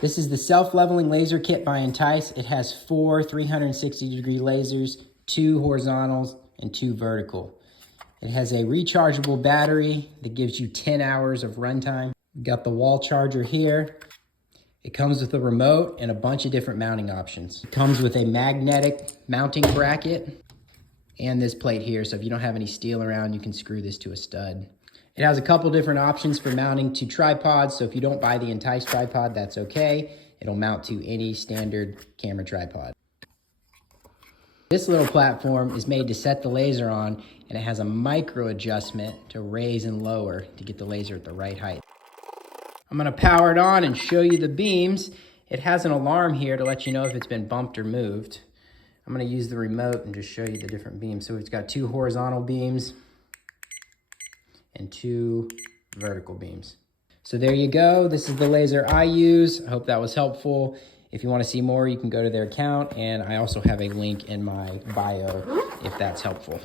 This is the self-leveling laser kit by Intice. It has 4 360-degree lasers, 2 horizontals, and 2 vertical. It has a rechargeable battery that gives you 10 hours of runtime. We've got the wall charger here. It comes with a remote and a bunch of different mounting options. It comes with a magnetic mounting bracket and this plate here, so if you don't have any steel around, you can screw this to a stud. It has a couple different options for mounting to tripods, so if you don't buy the Intice tripod, that's okay. It'll mount to any standard camera tripod. This little platform is made to set the laser on, and it has a micro adjustment to raise and lower to get the laser at the right height. I'm gonna power it on and show you the beams. It has an alarm here to let you know if it's been bumped or moved. I'm gonna use the remote and just show you the different beams. So it's got 2 horizontal beams and 2 vertical beams. So there you go. This is the laser I use. I hope that was helpful. If you want to see more, you can go to their account, and I also have a link in my bio if that's helpful.